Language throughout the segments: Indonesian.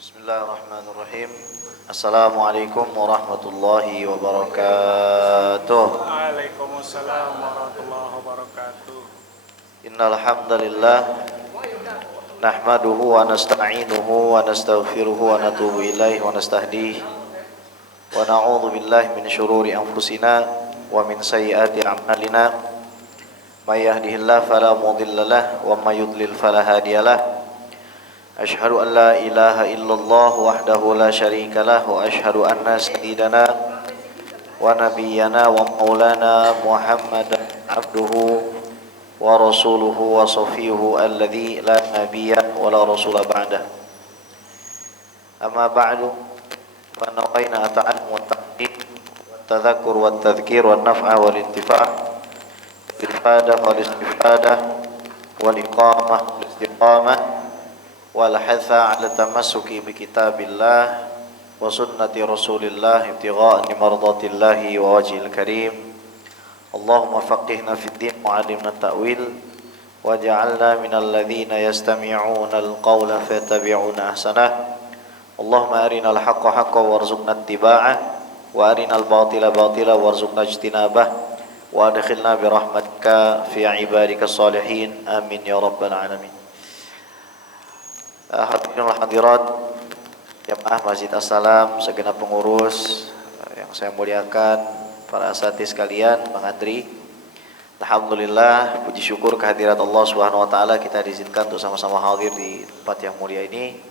Bismillahirrahmanirrahim. Assalamualaikum warahmatullahi wabarakatuh. Waalaikumsalam warahmatullahi wabarakatuh. Innal hamdalillah nahmaduhu wa nasta'inuhu wa nastaghfiruhu wa natubu ilaihi wa nastahdihi wa na'udzu billahi min syururi anfusina wa min sayyiati a'malina. May yahdihillahu fala mudilla lahu wa may yudlil fala hadiyalah. Asyhadu an la ilaha illallah wahdahu la syarika lah wa asyhadu anna sayyidana wa nabiyyana wa maulana Muhammadan abduhu wa rasuluhu wa safiyuhu alladzi la nabiyya wa la rasula ba'dah. Amma ba'du fa nawayna ta'allum wa ta'lim wa tadhakkur wa tadhkir wa naf'a wal intifa' bil ifadah wal istifadah wal iqamah wal istiqamah wal hatha 'ala tamassuki bi kitabillah wa sunnati rasulillah ibtigha'a mardatillahi wa wajhil karim. Allahumma faqihna fid din wa 'allimna ta'wil waj'alna minal ladzina yastami'una al-qawla fayattabi'una ahsanah. Allahumma arinal haqqa haqqan warzuqna ittiba'ah wa arinal batila batila warzuqna ijtinabah wa adkhilna bi rahmatika fi ibadikas salihin amin ya rabbal alamin. Hadirin hadirat jamaah Masjid As-Salam, segenap pengurus yang saya muliakan, para asatiz sekalian, Bang Andri. Alhamdulillah, puji syukur kehadirat Allah Subhanahu wa taala kita diizinkan untuk sama-sama hadir di tempat yang mulia ini.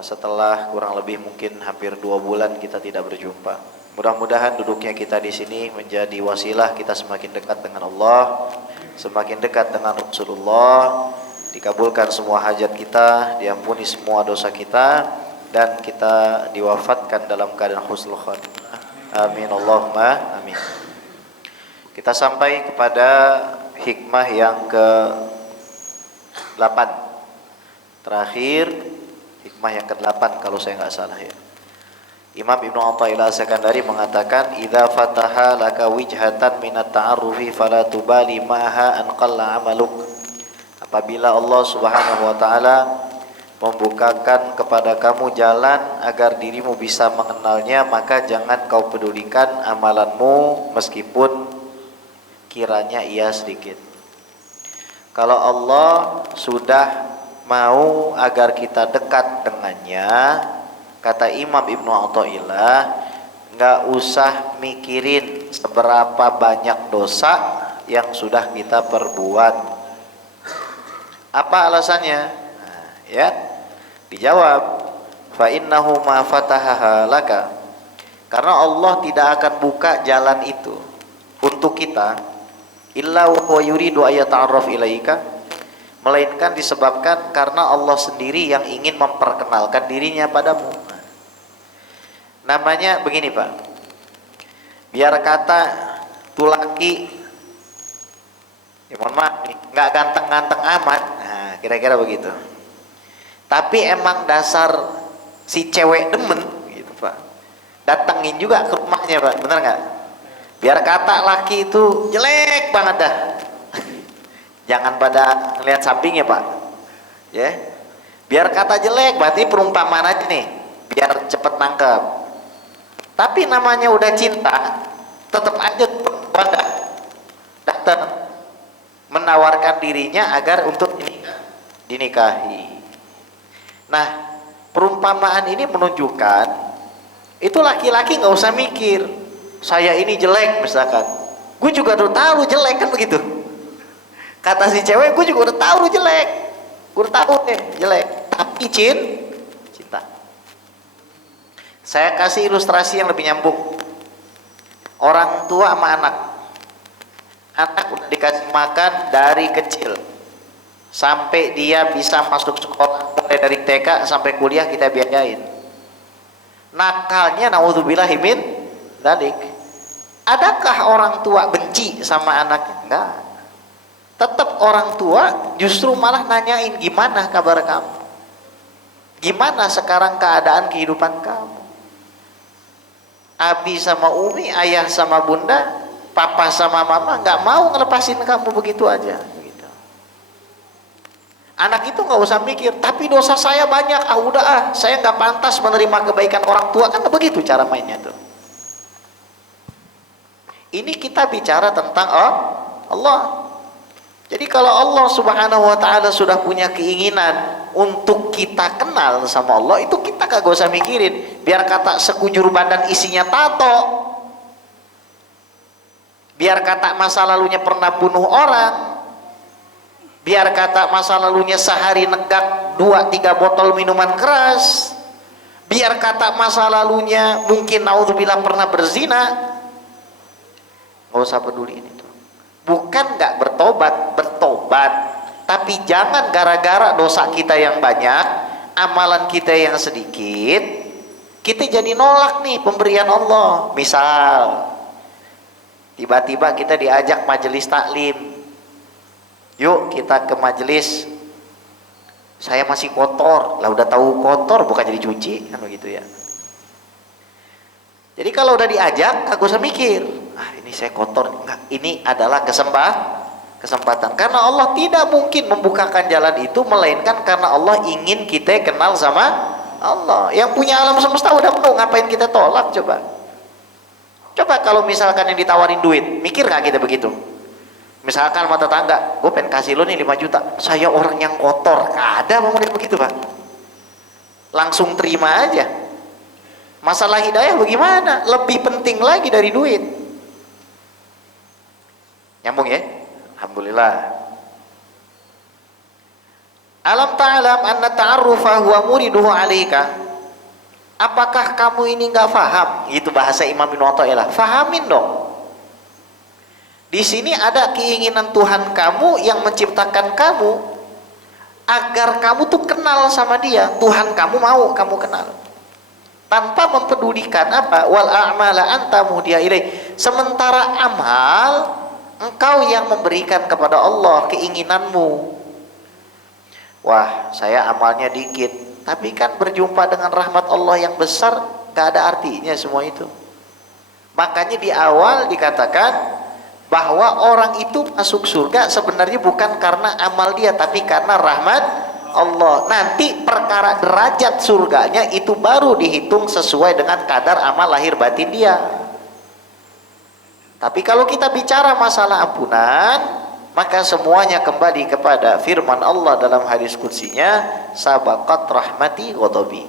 Setelah kurang lebih mungkin hampir 2 bulan kita tidak berjumpa. Mudah-mudahan duduknya kita di sini menjadi wasilah kita semakin dekat dengan Allah, semakin dekat dengan Rasulullah. Dikabulkan semua hajat kita, diampuni semua dosa kita, dan kita diwafatkan dalam keadaan husnul khatimah. Amin Allahumma amin. Kita sampai kepada hikmah yang ke-8. Terakhir, hikmah yang ke-8 kalau saya nggak salah ya. Imam Ibnu Athaillah As-Sakandari mengatakan, "Idza fataha laka wijhatan minat ta'arrufi fala tubali ma'aha an qalla 'amaluk." Apabila Allah Subhanahu wa taala membukakan kepada kamu jalan agar dirimu bisa mengenalnya, maka jangan kau pedulikan amalanmu meskipun kiranya ia sedikit. Kalau Allah sudah mau agar kita dekat dengannya, kata Imam Ibnu Athaillah, nggak usah mikirin seberapa banyak dosa yang sudah kita perbuat. Apa alasannya? Nah, ya, dijawab, fa innahu ma fatahaha laka. Karena Allah tidak akan buka jalan itu untuk kita illa wa yuridu ayata'arraf ilaika, melainkan disebabkan karena Allah sendiri yang ingin memperkenalkan dirinya padamu. Namanya begini, Pak. Biar kata tuh laki, ya mohon maaf nih, nggak ganteng-ganteng amat, nah kira-kira begitu. Tapi emang dasar si cewek demen, gitu Pak. Datengin juga ke rumahnya, Pak, bener nggak? Biar kata laki itu jelek banget dah. Jangan pada ngelihat sampingnya, Pak. Ya, biar kata jelek, berarti perumpamaan aja nih, biar cepet nangkep. Tapi namanya udah cinta, tetap aja pada datang menawarkan dirinya agar untuk dinikahi. Nah, perumpamaan ini menunjukkan itu laki-laki nggak usah mikir saya ini jelek misalkan. Gue juga udah tahu lu jelek kan begitu. Kata si cewek, gue juga udah tahu lu jelek. Gue udah tahu deh jelek. Tapi cinta. Saya kasih ilustrasi yang lebih nyambung. Orang tua sama anak. Anak udah dikasih makan dari kecil sampai dia bisa masuk sekolah, mulai dari TK sampai kuliah kita biayain. Nakalnya naudzubillahi min dzalik. Adakah orang tua benci sama anaknya? Enggak. Tetap orang tua justru malah nanyain gimana kabar kamu, gimana sekarang keadaan kehidupan kamu. Abi sama Umi, ayah sama bunda, papa sama mama nggak mau ngelepasin kamu begitu aja gitu. Anak itu nggak usah mikir, tapi dosa saya banyak, saya nggak pantas menerima kebaikan orang tua, kan begitu cara mainnya tuh. Ini kita bicara tentang Allah. Jadi kalau Allah Subhanahu wa Ta'ala sudah punya keinginan untuk kita kenal sama Allah, itu kita kagak usah mikirin. Biar kata sekujur badan isinya tato, biar kata masa lalunya pernah bunuh orang, biar kata masa lalunya sehari negak 2-3 botol minuman keras, biar kata masa lalunya mungkin naudzubillah pernah berzina, nggak usah peduli itu. Bukan nggak bertobat, tapi jangan gara-gara dosa kita yang banyak, amalan kita yang sedikit, kita jadi nolak nih pemberian Allah. Misal tiba-tiba kita diajak majelis taklim, yuk kita ke majelis. Saya masih kotor, lah udah tahu kotor bukan jadi cuci, kan begitu ya. Jadi kalau udah diajak, kagak usah mikir, ini saya kotor. Enggak, ini adalah kesempatan. Karena Allah tidak mungkin membukakan jalan itu, melainkan karena Allah ingin kita kenal sama Allah. Yang punya alam semesta udah penuh, ngapain kita tolak coba? Coba kalau misalkan yang ditawarin duit, mikir nggak kita begitu? Misalkan sama tetangga, gue pengen kasih lo nih 5 juta, saya orang yang kotor. Gak ada mau begitu Pak. Langsung terima aja. Masalah hidayah bagaimana? Lebih penting lagi dari duit. Nyambung ya? Alhamdulillah. Alam ta'alam anna ta'arrufa huwa muriduhu alaika. Apakah kamu ini nggak paham? Itu bahasa Imam Ibnu Athaillah. Fahamin dong. Di sini ada keinginan Tuhan kamu yang menciptakan kamu agar kamu tuh kenal sama Dia. Tuhan kamu mau kamu kenal. Tanpa mempedulikan apa? Wal a'mala anta muhdiya ilaih. Sementara amal engkau yang memberikan kepada Allah keinginanmu. Wah, saya amalnya dikit, tapi kan berjumpa dengan rahmat Allah yang besar, gak ada artinya semua itu. Makanya di awal dikatakan bahwa orang itu masuk surga sebenarnya bukan karena amal dia, tapi karena rahmat Allah. Nanti perkara derajat surganya itu baru dihitung sesuai dengan kadar amal lahir batin dia. Tapi kalau kita bicara masalah ampunan, maka semuanya kembali kepada firman Allah dalam hadis qudsinya, sabaqat rahmati ghadabi.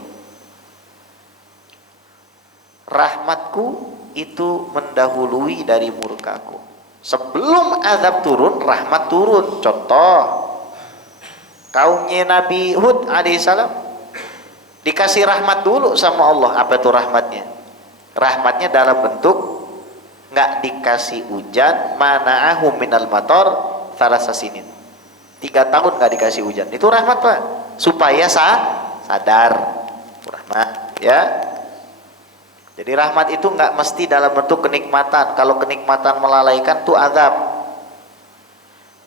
Rahmatku itu mendahului dari murkaku. Sebelum azab turun, rahmat turun. Contoh, kaumnya Nabi Hud alaihissalam dikasih rahmat dulu sama Allah. Apa itu rahmatnya? Rahmatnya dalam bentuk nggak dikasih hujan, mana'ahum minal matar thalasa sinin. 3 tahun nggak dikasih hujan. Itu rahmat Pak, supaya sadar. Rahmat ya. Jadi rahmat itu nggak mesti dalam bentuk kenikmatan. Kalau kenikmatan melalaikan itu azab.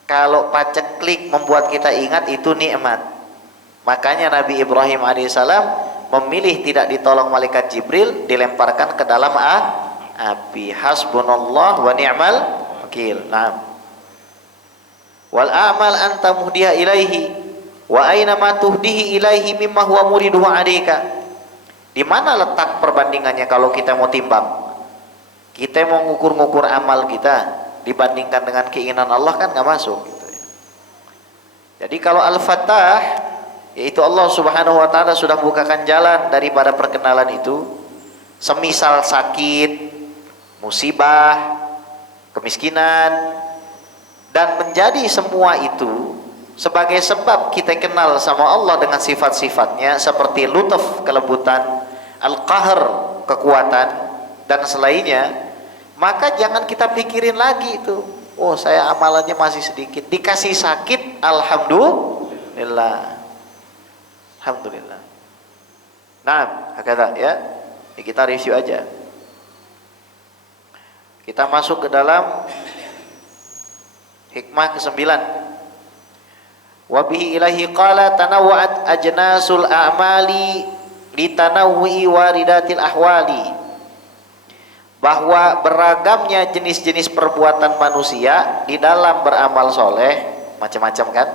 Kalau paceklik membuat kita ingat itu nikmat. Makanya Nabi Ibrahim alaihissalam memilih tidak ditolong malaikat Jibril, dilemparkan ke dalam api. Hasbunallah wa ni'mal wakil. Naam. Wal a'mal anta muhdiha ilaihi wa aina ma tuhdihi ilaihi mimma huwa muriduhu 'alaika. Di mana letak perbandingannya kalau kita mau timbang? Kita mau ngukur-ngukur amal kita dibandingkan dengan keinginan Allah, kan nggak masuk gitu ya. Jadi kalau Al-Fattah, yaitu Allah Subhanahu wa Ta'ala sudah bukakan jalan daripada perkenalan itu, semisal sakit, musibah, kemiskinan, dan menjadi semua itu sebagai sebab kita kenal sama Allah dengan sifat-sifatnya seperti lutuf, kelembutan, al-qahr, kekuatan, dan selainnya. Maka jangan kita pikirin lagi itu, oh saya amalannya masih sedikit, dikasih sakit, alhamdulillah, alhamdulillah. Nah, kata ya, kita review aja. Kita masuk ke dalam hikmah ke-9. Wa bihi ilahi qala tanawwa'at ajnasul a'mali litanawwi waridatil ahwali. Bahwa beragamnya jenis-jenis perbuatan manusia di dalam beramal soleh, macam-macam kan,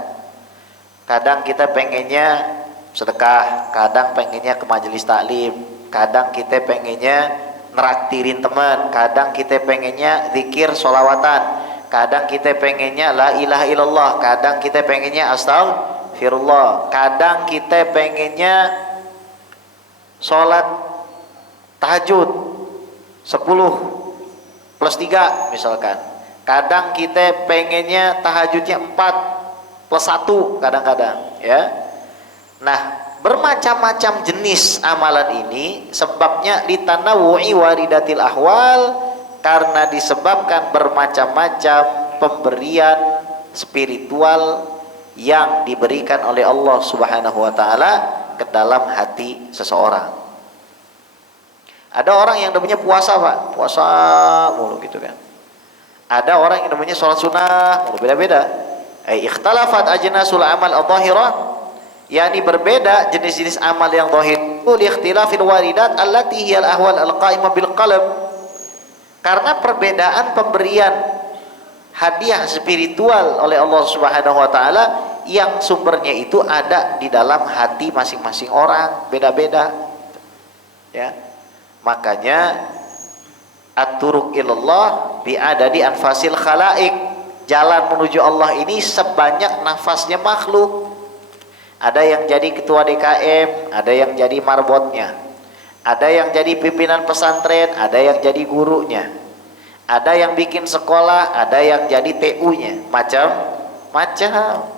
Kadang kita pengennya sedekah, kadang pengennya ke majelis taklim, kadang kita pengennya neraktirin teman, kadang kita pengennya zikir sholawatan, kadang kita pengennya la ilaha illallah, kadang kita pengennya astagfirullah, kadang kita pengennya sholat tahajud 10+3 misalkan, kadang kita pengennya tahajudnya 4+1 kadang-kadang, ya. Nah, bermacam-macam jenis amalan ini sebabnya litanawu'i waridatil ahwal, karena disebabkan bermacam-macam pemberian spiritual yang diberikan oleh Allah Subhanahu wa taala ke dalam hati seseorang. Ada orang yang namanya puasa, Pak, puasa mulu gitu kan. Ada orang yang namanya sholat sunnah mulu, beda-beda. Ikhtalafat ajnasul amal adh-dhahirah, yakni berbeda jenis-jenis amal yang zahir li ikhtilafil waridat allati hiya al-ahwal al-qa'imah bil qalb, karena perbedaan pemberian hadiah spiritual oleh Allah Subhanahu wa taala yang sumbernya itu ada di dalam hati masing-masing orang, beda-beda, ya. Makanya at-turuq ilallah bi'adadi anfasil khalaik, jalan menuju Allah ini sebanyak nafasnya makhluk. Ada yang jadi ketua DKM, ada yang jadi marbotnya, ada yang jadi pimpinan pesantren, ada yang jadi gurunya, ada yang bikin sekolah, ada yang jadi TU-nya, macam-macam.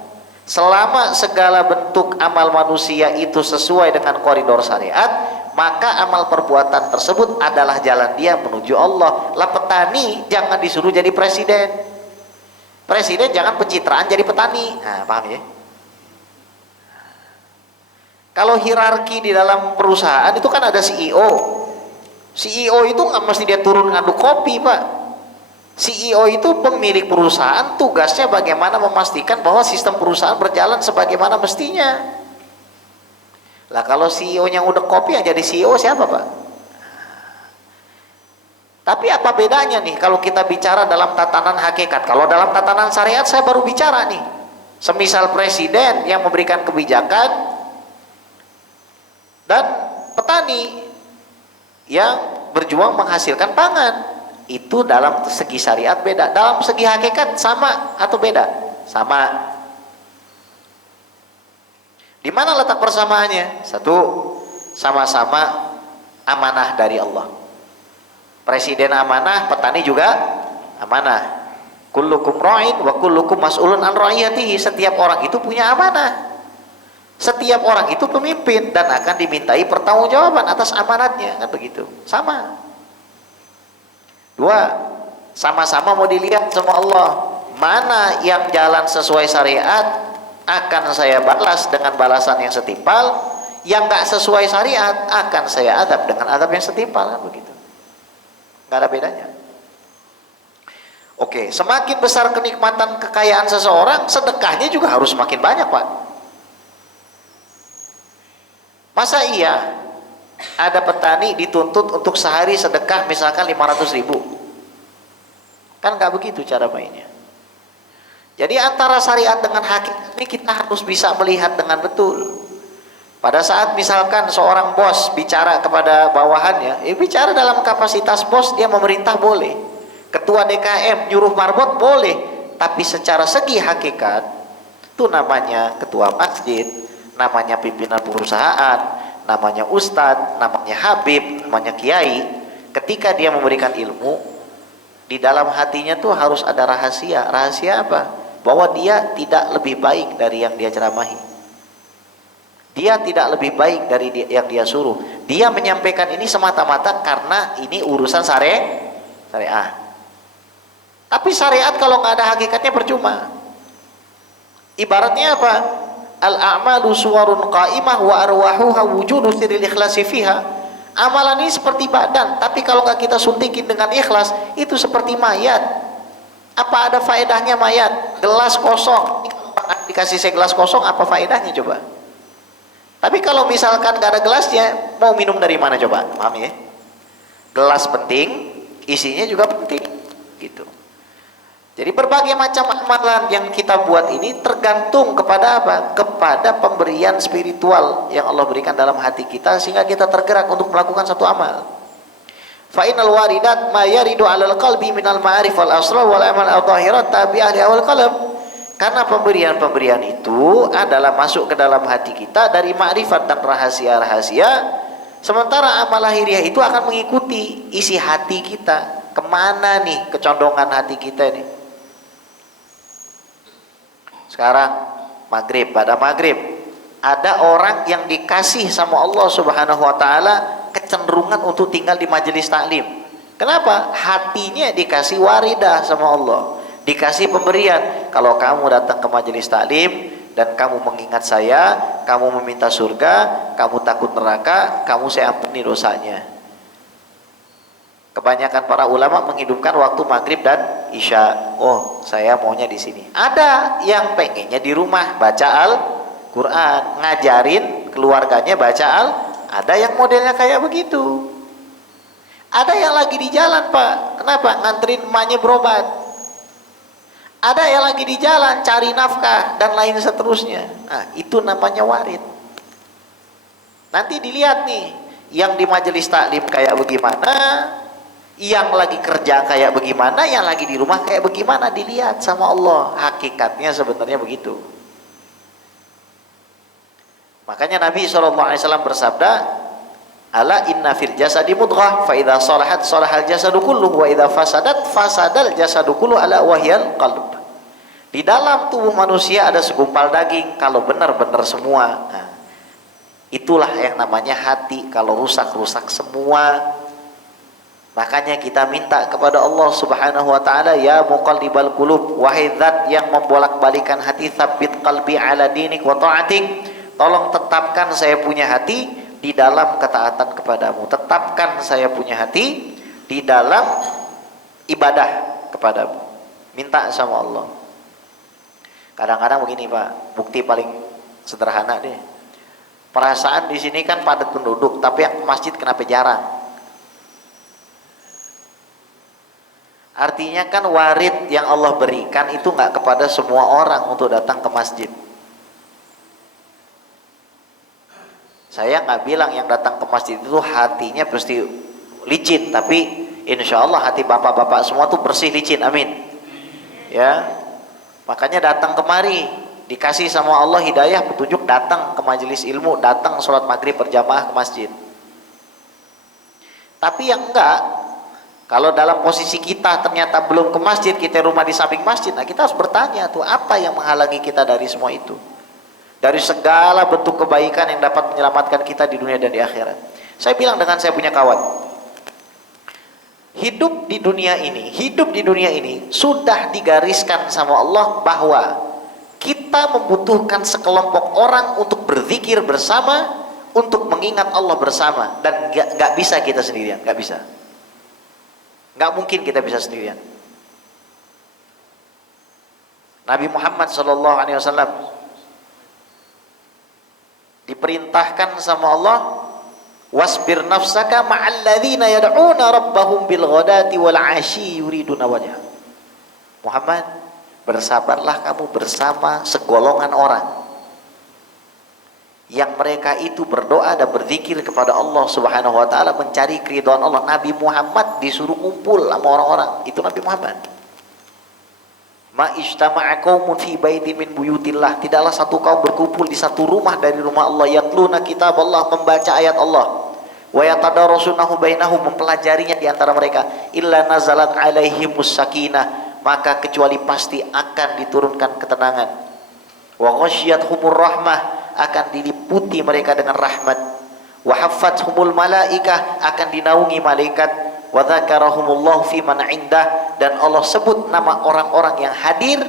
Selama segala bentuk amal manusia itu sesuai dengan koridor syariat, maka amal perbuatan tersebut adalah jalan dia menuju Allah. Lah, petani jangan disuruh jadi presiden, presiden jangan pencitraan jadi petani. Nah, paham ya? Kalau hierarki di dalam perusahaan itu kan ada CEO. CEO itu nggak mesti dia turun ngaduk kopi, Pak. CEO itu pemilik perusahaan, tugasnya bagaimana memastikan bahwa sistem perusahaan berjalan sebagaimana mestinya. Lah kalau CEO-nya udah kopi yang jadi CEO siapa, Pak? Tapi apa bedanya nih kalau kita bicara dalam tatanan hakikat? Kalau dalam tatanan syariat saya baru bicara nih. Semisal presiden yang memberikan kebijakan dan petani yang berjuang menghasilkan pangan, itu dalam segi syariat beda. Dalam segi hakikat sama atau beda? Sama. Di mana letak persamaannya? Satu, sama-sama amanah dari Allah. Presiden amanah, petani juga amanah. Kullukum ra'in wa kullukum mas'ulun an ra'iyatihi. Setiap orang itu punya amanah. Setiap orang itu pemimpin dan akan dimintai pertanggungjawaban atas amanatnya, kan begitu. Sama. Dua, sama-sama mau dilihat sama Allah. Mana yang jalan sesuai syariat akan saya balas dengan balasan yang setimpal, yang nggak sesuai syariat akan saya adab dengan adab yang setimpal, kan begitu. Nggak ada bedanya. Oke, semakin besar kenikmatan kekayaan seseorang, sedekahnya juga harus semakin banyak, Pak. Masa iya ada petani dituntut untuk sehari sedekah misalkan 500.000? Kan nggak begitu cara mainnya. Jadi antara syariat dengan hakikat ini kita harus bisa melihat dengan betul. Pada saat misalkan seorang bos bicara kepada bawahannya, bicara dalam kapasitas bos, dia memerintah boleh. Ketua DKM nyuruh marbot boleh, tapi secara segi hakikat itu namanya ketua masjid, namanya pimpinan perusahaan, namanya ustadz, namanya habib, namanya kiai. Ketika dia memberikan ilmu, di dalam hatinya tuh harus ada rahasia. Rahasia apa? Bahwa dia tidak lebih baik dari yang dia ceramahi. Dia tidak lebih baik dari yang dia suruh. Dia menyampaikan ini semata-mata karena ini urusan syariah. Tapi syariat kalau nggak ada hakikatnya percuma. Ibaratnya apa? Al-a'malu suwarun qa'imah wa arwahuha wujudu sirril ikhlasi fiha. Amalan ini seperti badan, tapi kalau nggak kita suntikin dengan ikhlas, itu seperti mayat. Apa ada faedahnya mayat? Gelas kosong, dikasih saya gelas kosong, apa faedahnya coba? Tapi kalau misalkan nggak ada gelasnya, mau minum dari mana coba? Paham ya? Gelas penting, isinya juga penting, gitu. Jadi berbagai macam amalan yang kita buat ini tergantung kepada apa? Kepada pemberian spiritual yang Allah berikan dalam hati kita sehingga kita tergerak untuk melakukan satu amal. Fa innal waridat ma yaridu 'alal qalbi minal ma'arif wal asrar wal amal adh-dhahirat tabi'ah li awal qalam. Karena pemberian-pemberian itu adalah masuk ke dalam hati kita dari makrifat dan rahasia-rahasia, sementara amal lahiriah itu akan mengikuti isi hati kita. Kemana nih kecondongan hati kita ini? Sekarang maghrib, pada maghrib ada orang yang dikasih sama Allah Subhanahu wa taala kecenderungan untuk tinggal di majelis taklim. Kenapa? Hatinya dikasih waridah sama Allah, dikasih pemberian. Kalau kamu datang ke majelis taklim dan kamu mengingat saya, kamu meminta surga, kamu takut neraka, kamu saya ampuni dosanya. Kebanyakan para ulama menghidupkan waktu maghrib dan isya. Oh, saya maunya di sini. Ada yang pengennya di rumah baca Al-Quran, ngajarin keluarganya baca Ada yang modelnya kayak begitu. Ada yang lagi di jalan, Pak. Kenapa? Nganterin emaknya berobat. Ada yang lagi di jalan cari nafkah dan lain seterusnya. Nah, itu namanya warid. Nanti dilihat nih, yang di majelis taklim kayak bagaimana, yang lagi kerja kayak bagaimana, yang lagi di rumah kayak bagaimana, dilihat sama Allah. Hakikatnya sebenarnya begitu. Makanya Nabi SAW bersabda, ala inna fil jasadi mudghah fa idza salahat salahal jasadu kulluh wa idza fasadat fasadal jasadu kulluh ala wahyal qalb. Di dalam tubuh manusia ada segumpal daging, kalau benar-benar semua. Nah, itulah yang namanya hati. Kalau rusak-rusak semua. Makanya kita minta kepada Allah Subhanahu wa taala, ya muqallibal qulub, wahai zat yang membolak-balikan hati, tsabbit qalbi ala dinik wa ta'atik. Tolong tetapkan saya punya hati di dalam ketaatan kepadamu. Tetapkan saya punya hati di dalam ibadah kepadamu. Minta sama Allah. Kadang-kadang begini, Pak, bukti paling sederhana deh. Perasaan di sini kan padat penduduk, tapi yang ke masjid kenapa jarang? Artinya kan warid yang Allah berikan itu nggak kepada semua orang untuk datang ke masjid. Saya nggak bilang yang datang ke masjid itu hatinya pasti licin, tapi insya Allah hati bapak-bapak semua tuh bersih licin, amin. Ya, makanya datang kemari, dikasih sama Allah hidayah, petunjuk, datang ke majelis ilmu, datang sholat maghrib berjamaah ke masjid. Tapi yang enggak, kalau dalam posisi kita ternyata belum ke masjid, kita rumah di samping masjid, nah kita harus bertanya tuh, apa yang menghalangi kita dari semua itu? Dari segala bentuk kebaikan yang dapat menyelamatkan kita di dunia dan di akhirat. Saya bilang dengan saya punya kawan, hidup di dunia ini sudah digariskan sama Allah bahwa kita membutuhkan sekelompok orang untuk berzikir bersama, untuk mengingat Allah bersama, dan gak bisa kita sendirian, gak bisa. Nggak mungkin kita bisa sendirian. Nabi Muhammad SAW diperintahkan sama Allah, wasbir nafsaka ma'al ladzina yad'una rabbahum bil ghadati wal 'ashyi yuriduna wajha. Muhammad, bersabarlah kamu bersama segolongan orang yang mereka itu berdoa dan berzikir kepada Allah Subhanahu wa taala, mencari keridhaan Allah. Nabi Muhammad disuruh ngumpul sama orang-orang. Itu Nabi Muhammad. Ma ijtama'a qaumun fi baitin min buyutillah, tidaklah satu kaum berkumpul di satu rumah dari rumah Allah, yatluna kitaballah, membaca ayat Allah, wa yatadarasunahu bainahum, mempelajarinya di antara mereka, illa nazalat alaihimus sakinah, maka kecuali pasti akan diturunkan ketenangan, wa ghasyiyatuhumur rahmah, akan diliputi mereka dengan rahmat, wa haffathumul malaikah, akan dinaungi malaikat, wa dzakarahumullahu fi man indah, dan Allah sebut nama orang-orang yang hadir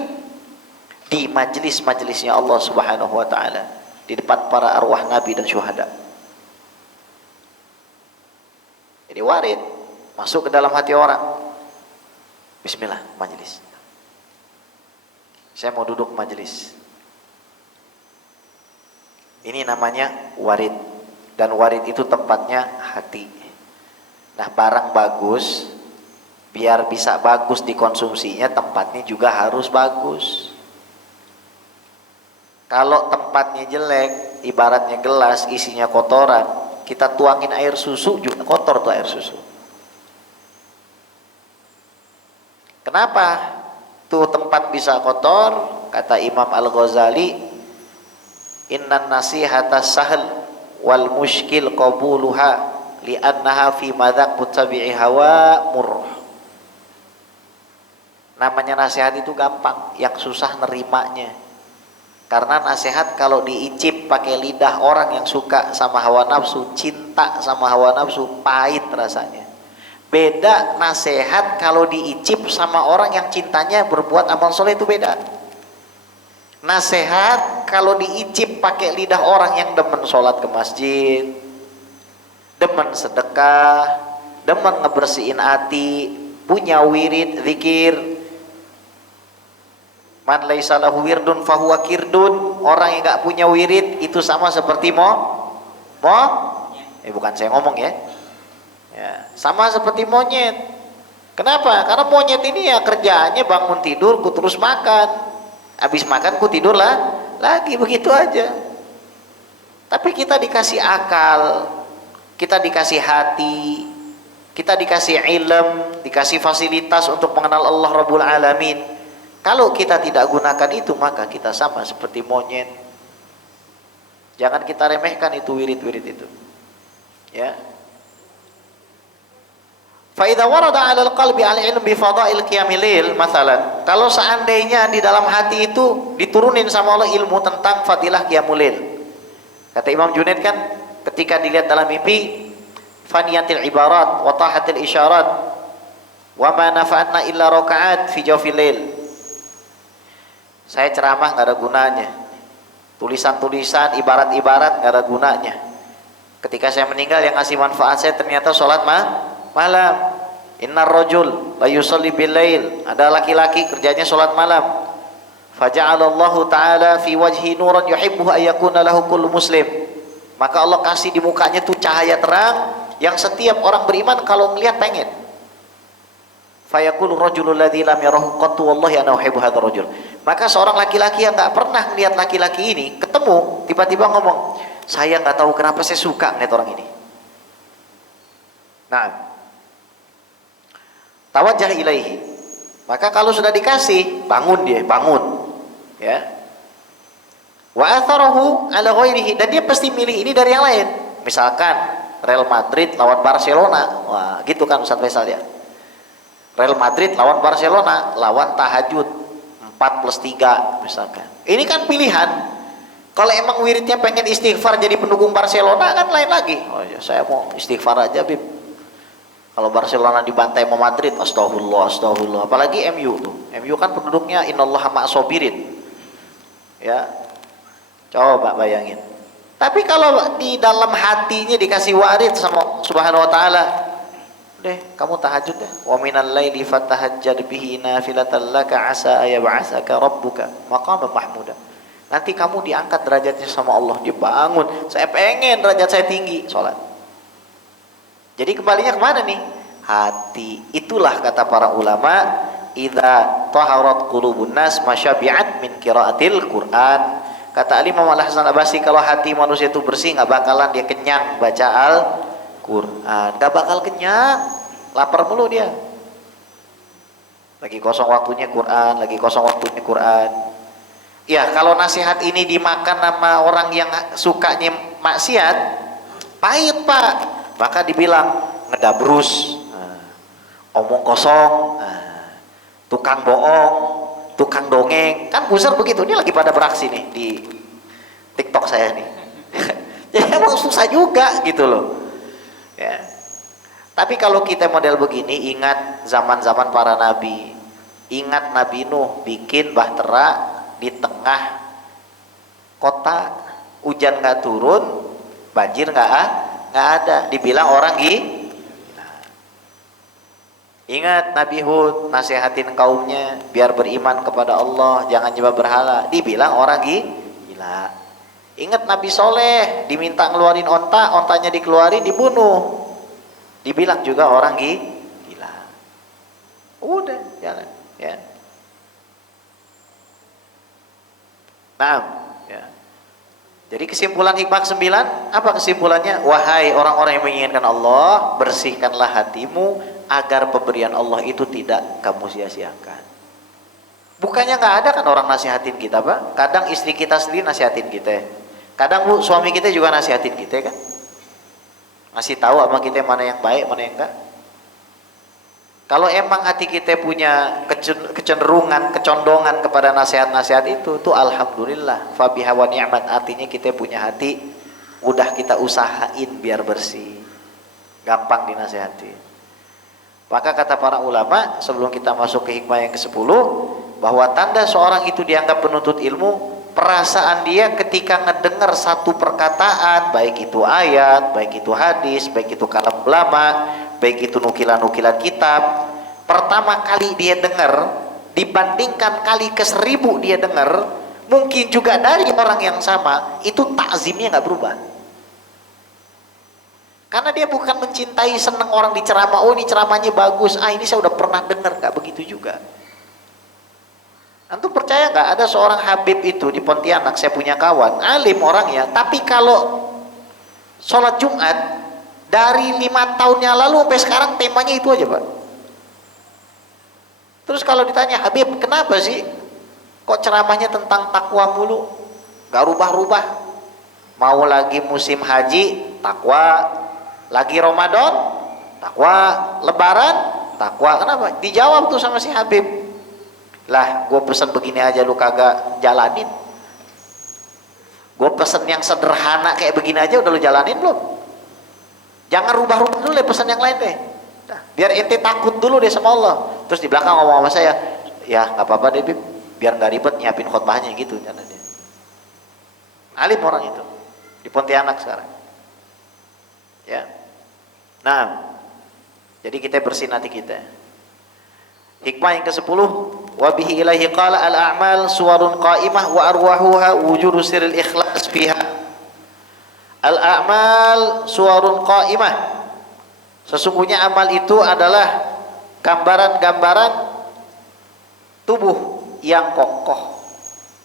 di majelis-majelisnya Allah Subhanahu wa taala, di depan para arwah nabi dan syuhada. Jadi warid masuk ke dalam hati orang. Bismillah, majelis. Saya mau duduk majelis. Ini namanya warid, dan warid itu tempatnya hati. Nah, barang bagus Biar bisa bagus dikonsumsinya, tempatnya juga harus bagus. Kalau tempatnya jelek, ibaratnya gelas isinya kotoran, kita tuangin air susu juga kotor tuh air susu. Kenapa tuh tempat bisa kotor? Kata Imam Al-Ghazali, innan nasihata sahl wal mushkil qabuluha li'annaha fi madhaq mutabi'i hawa murrah. Namanya nasihat itu gampang, yang susah nerimanya. Karena nasihat kalau diicip pakai lidah orang yang suka sama hawa nafsu, cinta sama hawa nafsu, pahit rasanya. Beda nasihat kalau diicip sama orang yang cintanya berbuat amal soleh, itu beda. Nasihat kalau diicip pakai lidah orang yang demen sholat ke masjid, demen sedekah, demen ngebersihin hati, punya wirid, zikir. Man laisa lahu wirdun fahuwa kirdun. Orang yang enggak punya wirid itu sama seperti bukan saya ngomong ya. Sama seperti monyet. Kenapa? Karena monyet ini ya kerjaannya bangun tidur, ku terus makan. Habis makan ku tidur lagi, begitu aja. Tapi kita dikasih akal, kita dikasih hati, kita dikasih ilm, dikasih fasilitas untuk mengenal Allah Rabbul Alamin. Kalau kita tidak gunakan itu, maka kita sama seperti monyet. Jangan kita remehkan itu wirid-wirid itu. Ya. Fa idza warada 'ala al-qalbi al-'ilm bi fada'il qiyamil lail, masalan. Kalau seandainya di dalam hati itu diturunin sama Allah ilmu tentang fadilah qiyamul lail. Kata Imam Junaid kan ketika dilihat dalam mimpi, faniyatil ibarat wa tahatil isyarat wa ma nafa'atna illa raka'at fi jawfil lail. Saya ceramah nggak ada gunanya, tulisan-tulisan, ibarat-ibarat nggak ada gunanya. Ketika saya meninggal, yang ngasih manfaat saya ternyata sholat malam. Innar rajul la yusalli bil lail. Ada laki-laki kerjanya sholat malam. Faja'alallahu ta'ala fi wajhi nuran yuhibbu ayyakuna lahu kullu muslim. Maka Allah kasih di mukanya tuh cahaya terang yang setiap orang beriman kalau melihat pengen. Fayaqulu rajulul ladzi lam yarahu qattu wallahi ana uhibbu hadzal rajul. Maka seorang laki-laki yang enggak pernah melihat laki-laki ini ketemu, tiba-tiba ngomong, saya enggak tahu kenapa saya suka ngeliat orang ini. Nah, tawajjah ilaihi. Maka kalau sudah dikasih, bangun dia, bangun. Ya. Wa atharahu ala ghairihi, dan dia pasti milih ini dari yang lain. Misalkan Real Madrid lawan Barcelona. Wah, gitu kan Ustaz Faisal ya. Real Madrid lawan Barcelona, lawan tahajud 4+3 misalkan. Ini kan pilihan. Kalau emang wiridnya pengen istighfar jadi pendukung Barcelona kan lain lagi. Oh ya, saya mau istighfar aja, Bib. Kalau Barcelona dibantai sama Madrid, astagfirullah, astagfirullah. Apalagi MU tuh. MU kan penduduknya innallaha ma'asobirin. Ya. Coba bayangin. Tapi kalau di dalam hatinya dikasih warid sama Subhanahu wa taala, deh, kamu tahajud deh. Wa minal laili fatahajjad bihi nafilatan laka asa ayab'asaka rabbuka maqaman mahmuda. Nanti kamu diangkat derajatnya sama Allah, dibangun. Saya pengen derajat saya tinggi, sholat. Jadi kembalinya kemana nih? Hati. Itulah kata para ulama, idza taharat qulubun nas masyabi'at min qiraatil Qur'an. Kata Imam Al-Hasan Al-Basri, kalau hati manusia itu bersih, nggak bakalan dia kenyang baca Quran, gak bakal kenyang, lapar mulu dia. Lagi kosong waktunya Quran, lagi kosong waktunya Quran. Ya, kalau nasihat ini dimakan sama orang yang sukanya maksiat, pahit Pak. Maka dibilang ngedabrus, omong kosong, tukang bohong, tukang dongeng. Kan buzzer begitu, ini lagi pada beraksi nih di TikTok saya nih. Jadi emang susah juga gitu loh. Ya. Tapi kalau kita model begini, ingat zaman-zaman para nabi. Ingat Nabi Nuh bikin bahtera di tengah kota, hujan nggak turun, banjir nggak ada, dibilang orang gila. Ingat Nabi Hud nasihatin kaumnya biar beriman kepada Allah, jangan nyembah berhala, dibilang orang gila. Ingat Nabi Soleh diminta ngeluarin onta, ontanya dikeluarin, dibunuh, dibilang juga orang gila. Udah, jalan, ya. Nah, ya. Jadi kesimpulan hikmah ke-9, apa kesimpulannya? Wahai orang-orang yang menginginkan Allah, bersihkanlah hatimu agar pemberian Allah itu tidak kamu sia-siakan. Bukannya nggak ada kan orang nasihatin kita, Pak? Kadang istri kita sendiri nasihatin kita. Kadang Bu, suami kita juga nasihatin kita kan. Ngasih tahu sama kita mana yang baik, mana yang enggak. Kalau emang hati kita punya kecenderungan, kecondongan kepada nasihat-nasihat itu, tuh alhamdulillah, fabiha wa ni'mat, artinya kita punya hati, udah kita usahain biar bersih, gampang dinasihati. Maka kata para ulama, sebelum kita masuk ke hikmah yang ke-10, bahwa tanda seorang itu dianggap penuntut ilmu, perasaan dia ketika ngedengar satu perkataan, baik itu ayat, baik itu hadis, baik itu kalam ulama, baik itu nukilan-nukilan kitab, pertama kali dia dengar dibandingkan kali ke-1000 dia dengar, mungkin juga dari orang yang sama, itu takzimnya nggak berubah. Karena dia bukan mencintai, senang orang diceramah, oh ini ceramahnya bagus, ini saya udah pernah dengar, nggak begitu juga. Antum percaya nggak, ada seorang Habib itu di Pontianak, saya punya kawan, alim orangnya, tapi kalau sholat Jumat dari 5 tahun yang lalu sampai sekarang temanya itu aja, Pak. Terus kalau ditanya, Habib kenapa sih kok ceramahnya tentang takwa mulu, gak rubah-rubah? Mau lagi musim haji, takwa, lagi Ramadan, takwa, lebaran, takwa. Kenapa? Dijawab tuh sama si Habib, lah gue pesen begini aja lu kagak jalanin, gue pesen yang sederhana kayak begini aja udah lu jalanin belum? Jangan rubah-rubah dulu deh, pesan yang lain deh. Nah, biar ente takut dulu deh sama Allah. Terus di belakang ngomong sama saya, ya nggak apa-apa deh Bib, biar nggak ribet nyiapin khotbahnya gitu. Jangan dia. Alim orang itu di Pontianak sekarang. Ya. Nah, jadi kita bersihin hati kita. Hikmah yang ke-10, wa bihi ilaihi qala al-a'mal suwarun qa'imah wa arwahuha wujudu sirril ikhlas fiha. Al-a'mal suwarun qa'imah, sesungguhnya amal itu adalah gambaran-gambaran tubuh yang kokoh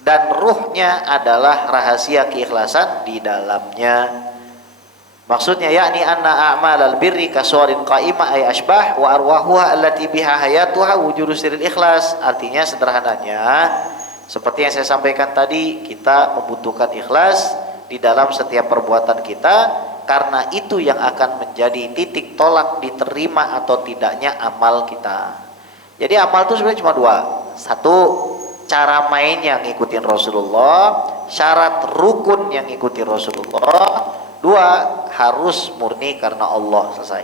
dan ruhnya adalah rahasia keikhlasan di dalamnya. Maksudnya yakni anna a'malal birri kasuwarin qa'imah ay asbah wa arwahuha allati biha hayatuha wujudu sirril ikhlas. Artinya sederhananya seperti yang saya sampaikan tadi, kita membutuhkan ikhlas di dalam setiap perbuatan kita, karena itu yang akan menjadi titik tolak diterima atau tidaknya amal kita. Jadi amal itu sebenarnya cuma 2. Satu, cara main yang ngikutin Rasulullah, syarat rukun yang ngikutin Rasulullah. 2, harus murni karena Allah. Selesai.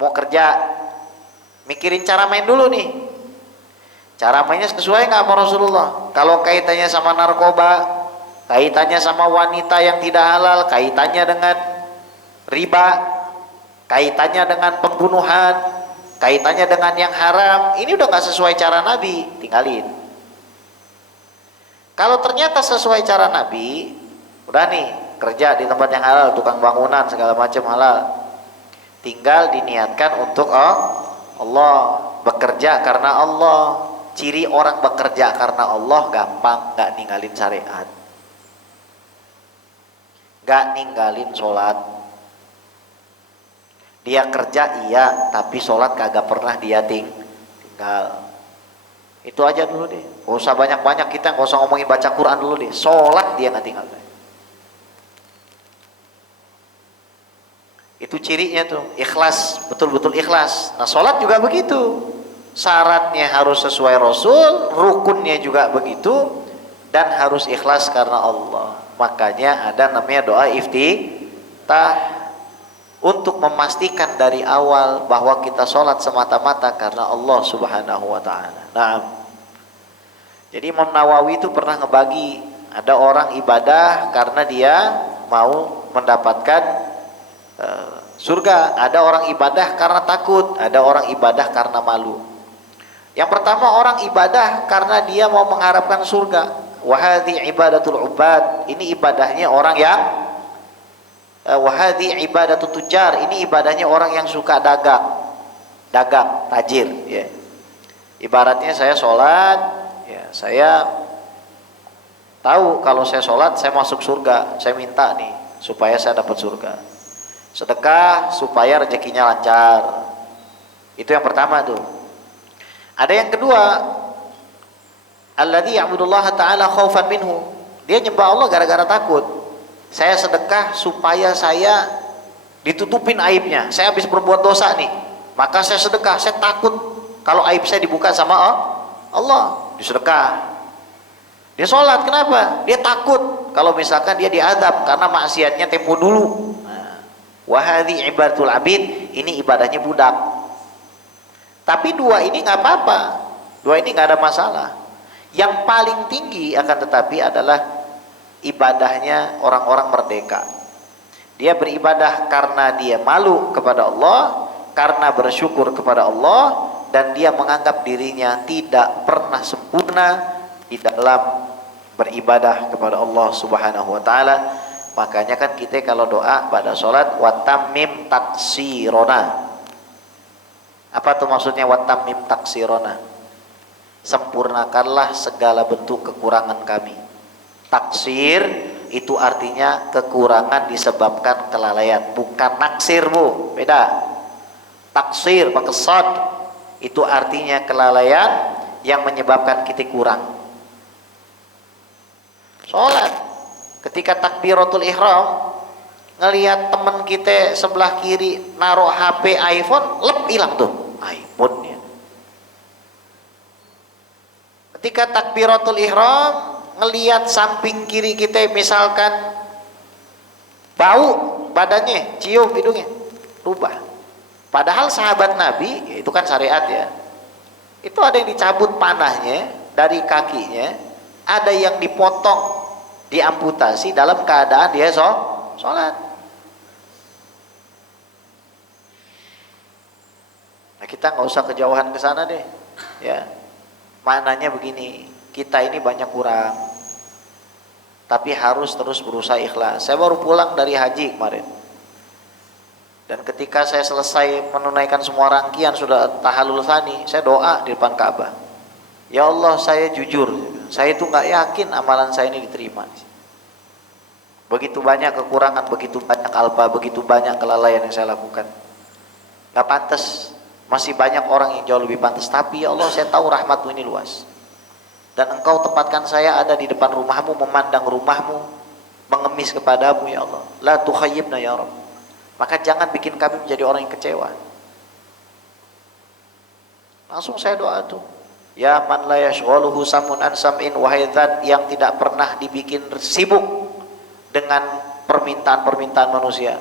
Mau kerja, mikirin cara main dulu nih. Cara mainnya sesuai nggak sama Rasulullah? Kalau kaitannya sama narkoba, kaitannya sama wanita yang tidak halal, kaitannya dengan riba, kaitannya dengan pembunuhan, kaitannya dengan yang haram, ini udah nggak sesuai cara Nabi, tinggalin. Kalau ternyata sesuai cara Nabi, udah nih kerja di tempat yang halal, tukang bangunan segala macam halal, tinggal diniatkan untuk Allah, bekerja karena Allah. Ciri orang bekerja karena Allah gampang, gak ninggalin syariat, gak ninggalin sholat. Dia kerja iya, tapi sholat kagak pernah dia tinggal. Itu aja dulu deh, gak usah banyak-banyak, kita gak usah ngomongin baca Quran dulu deh, sholat dia gak tinggal. Itu cirinya tuh, ikhlas, betul-betul ikhlas. Nah sholat juga begitu, syaratnya harus sesuai Rasul, rukunnya juga begitu, dan harus ikhlas karena Allah. Makanya ada namanya doa iftitah, untuk memastikan dari awal bahwa kita sholat semata-mata karena Allah subhanahu wa ta'ala. Nah, jadi Imam Nawawi itu pernah ngebagi, ada orang ibadah karena dia mau mendapatkan surga, ada orang ibadah karena takut, ada orang ibadah karena malu. Yang pertama, orang ibadah karena dia mau mengharapkan surga. Wa hadhi ibadatul ubad, ini ibadahnya orang yang Wahadi ibadatu tujar, ini ibadahnya orang yang suka dagang, tajir, ya. Ibaratnya saya sholat, ya, saya tahu kalau saya sholat saya masuk surga, saya minta nih supaya saya dapat surga. Sedekah supaya rezekinya lancar. Itu yang pertama tuh. Ada yang kedua, alladzi ya'budullaha ta'ala khaufan minhu. Dia nyembah Allah gara-gara takut. Saya sedekah supaya saya ditutupin aibnya. Saya habis berbuat dosa nih, maka saya sedekah. Saya takut kalau aib saya dibuka sama Allah. Disedekah. Dia sholat, kenapa? Dia takut kalau misalkan dia diadab karena maksiatnya tempo dulu. Wahadi ibadatul abid, ini ibadahnya budak. Tapi dua ini nggak apa-apa, dua ini nggak ada masalah. Yang paling tinggi akan tetapi adalah ibadahnya orang-orang merdeka. Dia beribadah karena dia malu kepada Allah, karena bersyukur kepada Allah, dan dia menganggap dirinya tidak pernah sempurna di dalam beribadah kepada Allah Subhanahu wa taala. Makanya kan kita kalau doa pada sholat, watamim taksirona. Apa tuh maksudnya watamim taksirona? Sempurnakanlah segala bentuk kekurangan kami. Taksir itu artinya kekurangan disebabkan kelalaian, bukan naksir, Bu. Beda. Taksir pakai shad itu artinya kelalaian yang menyebabkan kita kurang. Sholat, ketika takbiratul ihram, ngelihat teman kita sebelah kiri naruh HP iPhone, lep hilang tuh iPhone-nya. Ketika takbiratul ihram, ngelihat samping kiri kita misalkan bau badannya, cium hidungnya, rubah. Padahal sahabat Nabi, itu kan syariat ya, itu ada yang dicabut panahnya dari kakinya, ada yang dipotong, diamputasi dalam keadaan dia sholat. Nah, kita nggak usah kejauhan ke sana deh, ya. Maknanya begini, kita ini banyak kurang, tapi harus terus berusaha ikhlas. Saya baru pulang dari haji kemarin, dan ketika saya selesai menunaikan semua rangkaian sudah tahallul tsani, saya doa di depan Ka'bah. Ya Allah, saya jujur, saya itu nggak yakin amalan saya ini diterima. Begitu banyak kekurangan, begitu banyak alpa, begitu banyak kelalaian yang saya lakukan. Nggak pantas, masih banyak orang yang jauh lebih pantas. Tapi ya Allah, saya tahu rahmatmu ini luas. Dan engkau tempatkan saya ada di depan rumahmu, memandang rumahmu, mengemis kepadamu ya Allah. La tukhayyibna ya Rabb. Maka jangan bikin kami menjadi orang yang kecewa. Langsung saya doa tuh. Ya man la yashghaluhu samun an sam'in, wahai zat yang tidak pernah dibikin sibuk dengan permintaan-permintaan manusia.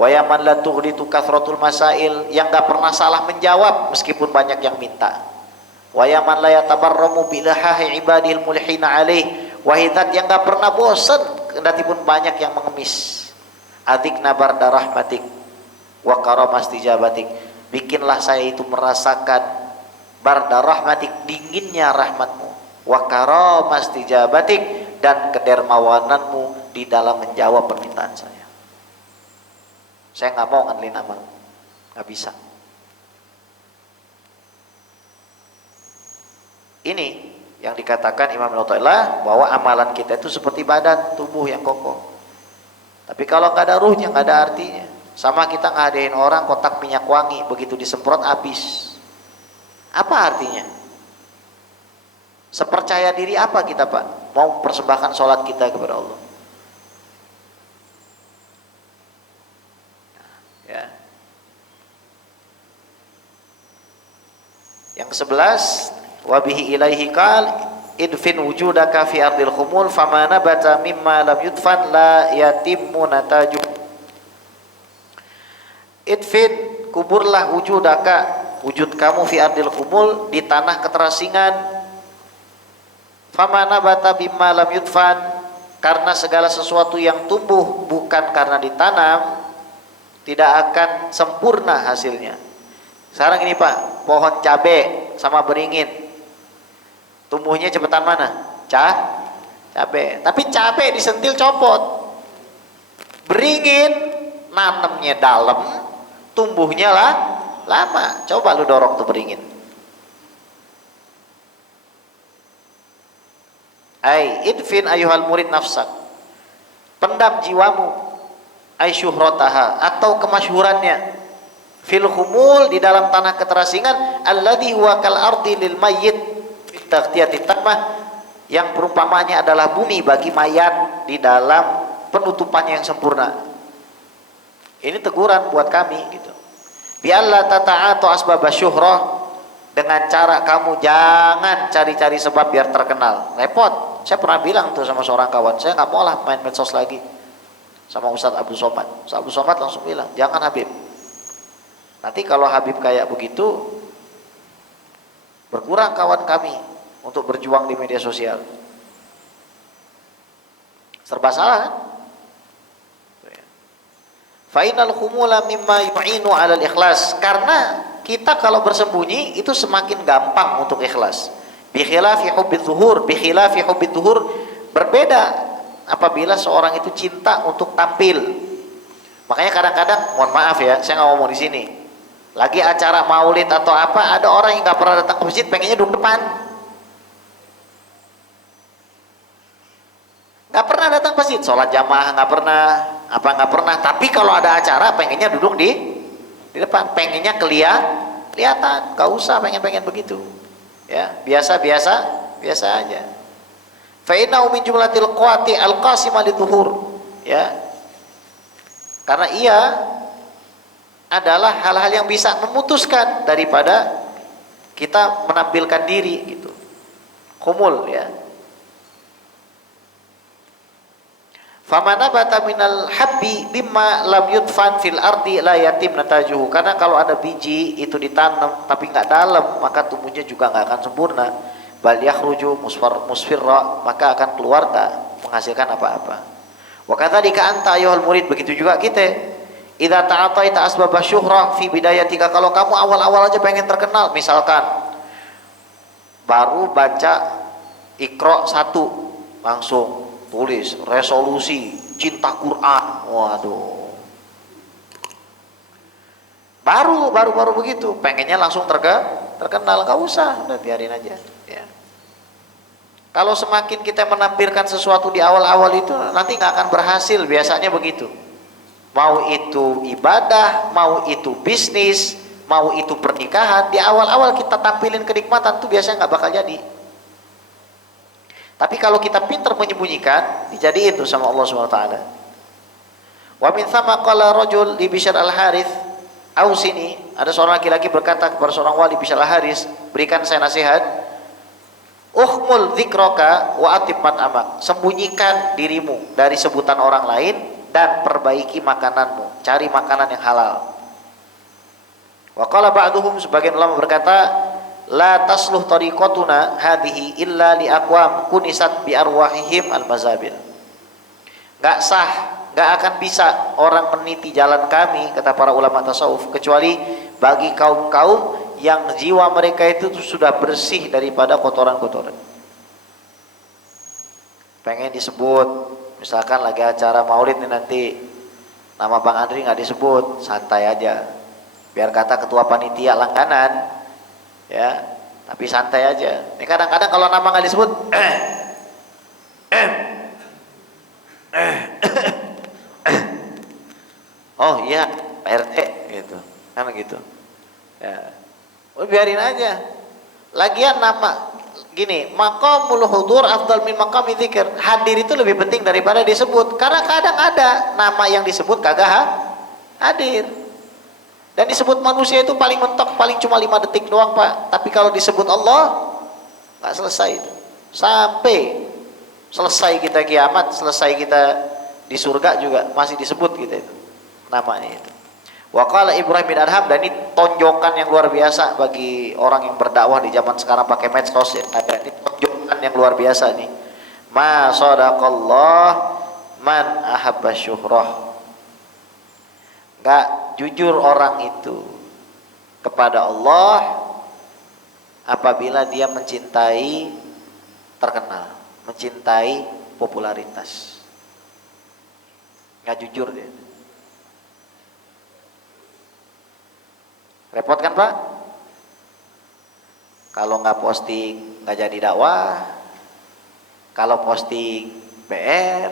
Wa ya man la tughditu kathratul masail, yang enggak pernah salah menjawab meskipun banyak yang minta. Wa ya man la yatabarramu bilahahi ibadil mulhina alaih, wahai zat yang enggak pernah bosan kendati pun banyak yang mengemis. Adikna barda rahmatik wa karamastijabatik, bikinlah saya itu merasakan barda rahmatik, dinginnya rahmatmu, wa karamastijabatik, dan kedermawananmu di dalam menjawab permintaan saya. Saya nggak mau ngandelin amal, nggak bisa. Ini yang dikatakan Imam Al-Mu'tazilah bahwa amalan kita itu seperti badan tubuh yang kokoh. Tapi kalau nggak ada ruhnya, nggak ada artinya. Sama kita ngadain orang kotak minyak wangi, begitu disemprot habis. Apa artinya? Sepercaya diri apa kita, Pak? Mau persembahkan sholat kita kepada Allah. Ya. Yang ke-11, wabihi ilaihi qal idfin wujudaka fi ardil khumul fama nabata mimma lam yudfan la yatimmu nataju. Idfin, kuburlah wujudaka, wujud kamu fi ardil khumul, di tanah keterasingan. Fama nabata mimma lam yudfan, karena segala sesuatu yang tumbuh bukan karena ditanam tidak akan sempurna hasilnya. Sekarang ini Pak, pohon cabe sama beringin, tumbuhnya cepetan mana? Cabe. Tapi cabe disentil copot. Beringin nanemnya dalam, tumbuhnya lah lama. Coba lu dorong tuh beringin. Idfin ayuhal murid nafsak, pendam jiwamu, syuhrataha, atau kemasyhurannya, fil humul, di dalam tanah keterasingan, alladhi huwa kal ardi lil mayyit fit taghtiyati tamah, yang perumpamanya adalah bumi bagi mayat di dalam penutupannya yang sempurna. Ini teguran buat kami gitu. Bi alla tata'atu asbab syuhrah, dengan cara kamu jangan cari-cari sebab biar terkenal. Repot. Saya pernah bilang tuh sama seorang kawan, saya nggak mau lah main medsos lagi sama Ustadz Abdul Somad. Ustadz Abdul Somad langsung bilang, jangan Habib. Nanti kalau Habib kayak begitu, berkurang kawan kami untuk berjuang di media sosial. Serba salah kan? Fainal khumula mimma yu'inu 'alal ikhlas, karena kita kalau bersembunyi itu semakin gampang untuk ikhlas. Bi khilafi hubbidz zuhur, berbeda apabila seorang itu cinta untuk tampil. Makanya kadang-kadang, mohon maaf ya, saya nggak ngomong di sini. Lagi acara maulid atau apa, ada orang yang nggak pernah datang ke masjid, pengennya duduk depan. Nggak pernah datang ke masjid, sholat jamaah nggak pernah. Tapi kalau ada acara, pengennya duduk di depan, pengennya kelihatan. Nggak usah pengen begitu. Ya, biasa aja. Fa innahu min jumlatil quwati al-qasimah lidzuhur. Ya. Karena ia adalah hal-hal yang bisa memutuskan daripada kita menampilkan diri gitu. Khumul ya. Famana bata minal habbi bimma lam yudfan fil ardi la yatim natajuhu, karena kalau ada biji itu ditanam tapi nggak dalam, maka tumbuhnya juga nggak akan sempurna. Bal yakhruju musfirra, maka akan keluar tak menghasilkan apa-apa. Wa kadzalika anta ayyuhal murid, begitu juga kita. Idza ta'ataita asbab syuhrah fi bidayatika, kalau kamu awal-awal aja pengen terkenal, misalkan baru baca Iqra 1 langsung tulis resolusi cinta Quran, waduh, baru begitu pengennya langsung terkenal, nggak usah, udah biarin aja ya. Kalau semakin kita menampilkan sesuatu di awal-awal itu, nanti nggak akan berhasil, biasanya begitu. Mau itu ibadah, mau itu bisnis, mau itu pernikahan, di awal-awal kita tampilin kenikmatan tuh biasanya nggak bakal jadi. Tapi kalau kita pintar menyembunyikan, dijadiin tuh sama Allah SWT. Wa min thamma qala rajul li Bishr al-Harith, ausini, ada seorang laki-laki berkata kepada seorang wali Bishr al-Harith, berikan saya nasihat. Ukhmul dzikraka wa atib mat'amak, sembunyikan dirimu dari sebutan orang lain dan perbaiki makananmu, cari makanan yang halal. Wa qala ba'duhum, sebagian ulama berkata, la tasluh tariqatuna hadhihi illa li aqwam kunisat bi arwahihim al-mazabil. Enggak sah, enggak akan bisa orang meniti jalan kami, kata para ulama tasawuf, kecuali bagi kaum-kaum yang jiwa mereka itu sudah bersih daripada kotoran-kotoran. Pengen disebut, misalkan lagi acara maulid nih nanti, nama Bang Andri nggak disebut, santai aja. Biar kata ketua panitia langganan, ya, tapi santai aja. Ini kadang-kadang kalau nama nggak disebut, oh iya Pak RT gitu, kan gitu. Ya, biarin aja. Lagian nama gini, maqamul hudur afdal min maqami dzikir. Hadir itu lebih penting daripada disebut. Karena kadang ada nama yang disebut kagak hadir. Dan disebut manusia itu paling mentok, paling cuma 5 detik doang, Pak. Tapi kalau disebut Allah, nggak selesai itu. Sampai selesai kita kiamat, selesai kita di surga juga masih disebut kita itu namanya itu. Wa qala Ibrahim bin Adham, dan ini tonjokan yang luar biasa bagi orang yang berdakwah di zaman sekarang pakai medsos ya. Ada ini tonjokan yang luar biasa nih. Ma sadaqallah man ahabba syuhrah. Enggak jujur orang itu kepada Allah apabila dia mencintai terkenal, mencintai popularitas. Enggak jujur dia. Repot kan Pak? Kalau nggak posting nggak jadi dakwah, kalau posting PR,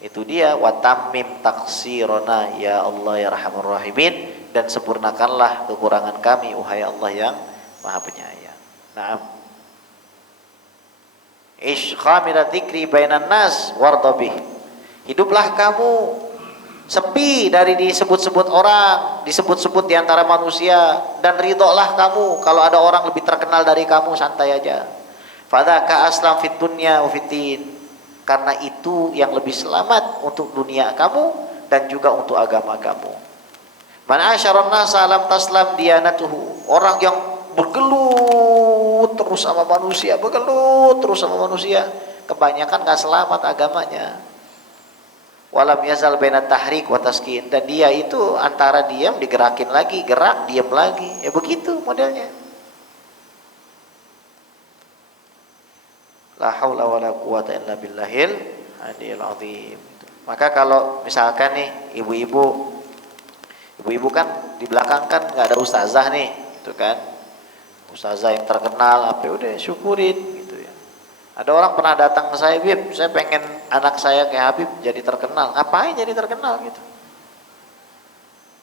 itu dia watamim taksirona ya Allah ya Rahmanur Rahimin, dan sempurnakanlah kekurangan kami wahai Allah yang Maha Penyayang. Naam. Ish khamira dzikri bainan nas wardabih. Hiduplah kamu sepi dari disebut-sebut orang, disebut-sebut di antara manusia, dan ridholah kamu kalau ada orang lebih terkenal dari kamu, santai aja. Fadzaka aslam fid dunya wa fiddin. Karena itu yang lebih selamat untuk dunia kamu dan juga untuk agama kamu. Man asyaron nasa lam taslam diyanatuhu. Orang yang bergelut terus sama manusia, kebanyakan gak selamat agamanya. Walam yazal bainat tahrik wa taskin, dan dia itu antara diam digerakin lagi, gerak diam lagi, ya begitu modelnya. La haula wala quwata illa billahil aliyil azim. Maka kalau misalkan nih ibu-ibu kan di belakang kan nggak ada ustazah nih, itu kan ustazah yang terkenal, apa udah syukurin gitu ya. Ada orang pernah datang ke saya, Bib, saya pengen anak saya kayak Habib jadi terkenal. Ngapain jadi terkenal gitu?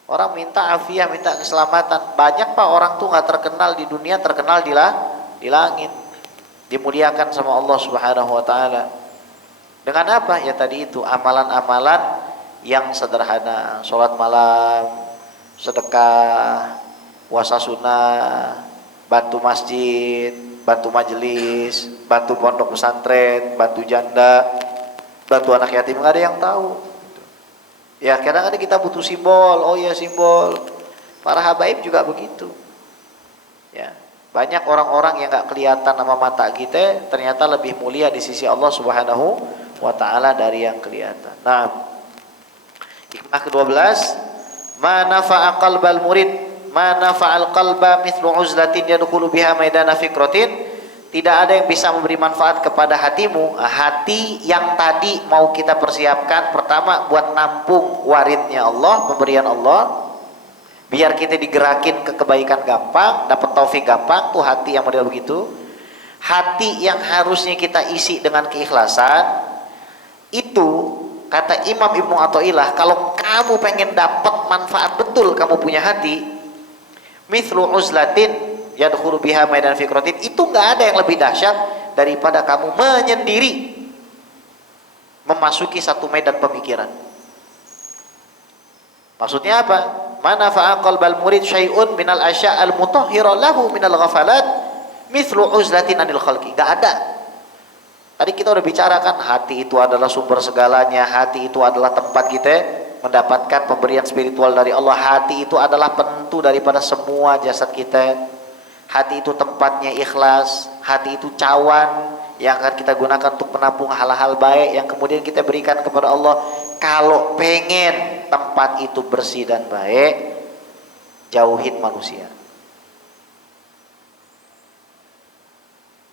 Orang minta afiah, minta keselamatan. Banyak Pak orang tuh nggak terkenal di dunia, terkenal di langit, dimuliakan sama Allah Subhanahu Wa Taala. Dengan apa? Ya tadi itu amalan-amalan yang sederhana, sholat malam, sedekah, puasa sunnah, bantu masjid, bantu majelis, bantu pondok pesantren, bantu janda, bantu anak yatim, nggak ada yang tahu. Ya kadang-kadang kita butuh simbol. Oh ya simbol. Para habaib juga begitu. Ya banyak orang-orang yang nggak kelihatan sama mata kita, ternyata lebih mulia di sisi Allah Subhanahu Wa Taala dari yang kelihatan. Nah, hikmah ke-12, ma nafa'a qalbal murid, ma nafa'al qalba mithlu uzlatin yadkhulu biha maidana fikratin. Tidak ada yang bisa memberi manfaat kepada hatimu, hati yang tadi mau kita persiapkan pertama buat nampung waridnya Allah, pemberian Allah, biar kita digerakin ke kebaikan gampang, dapat taufik gampang, tuh hati yang model begitu. Hati yang harusnya kita isi dengan keikhlasan, itu kata Imam Ibnu Athaillah, kalau kamu pengen dapat manfaat betul, kamu punya hati mithlu uzlatin yadkhulu biha maidan fikratin, itu nggak ada yang lebih dahsyat daripada kamu menyendiri memasuki satu medan pemikiran. Maksudnya apa? Mana fa'aqal bal murid syai'un minal asya' al mutahhira lahu minal ghafalat mithlu uzlatin anil khalqi. Nggak ada. Tadi kita udah bicarakan, hati itu adalah sumber segalanya, hati itu adalah tempat kita mendapatkan pemberian spiritual dari Allah, hati itu adalah penentu daripada semua jasad kita. Hati itu tempatnya ikhlas, hati itu cawan yang akan kita gunakan untuk menampung hal-hal baik yang kemudian kita berikan kepada Allah. Kalau pengen tempat itu bersih dan baik, jauhin manusia.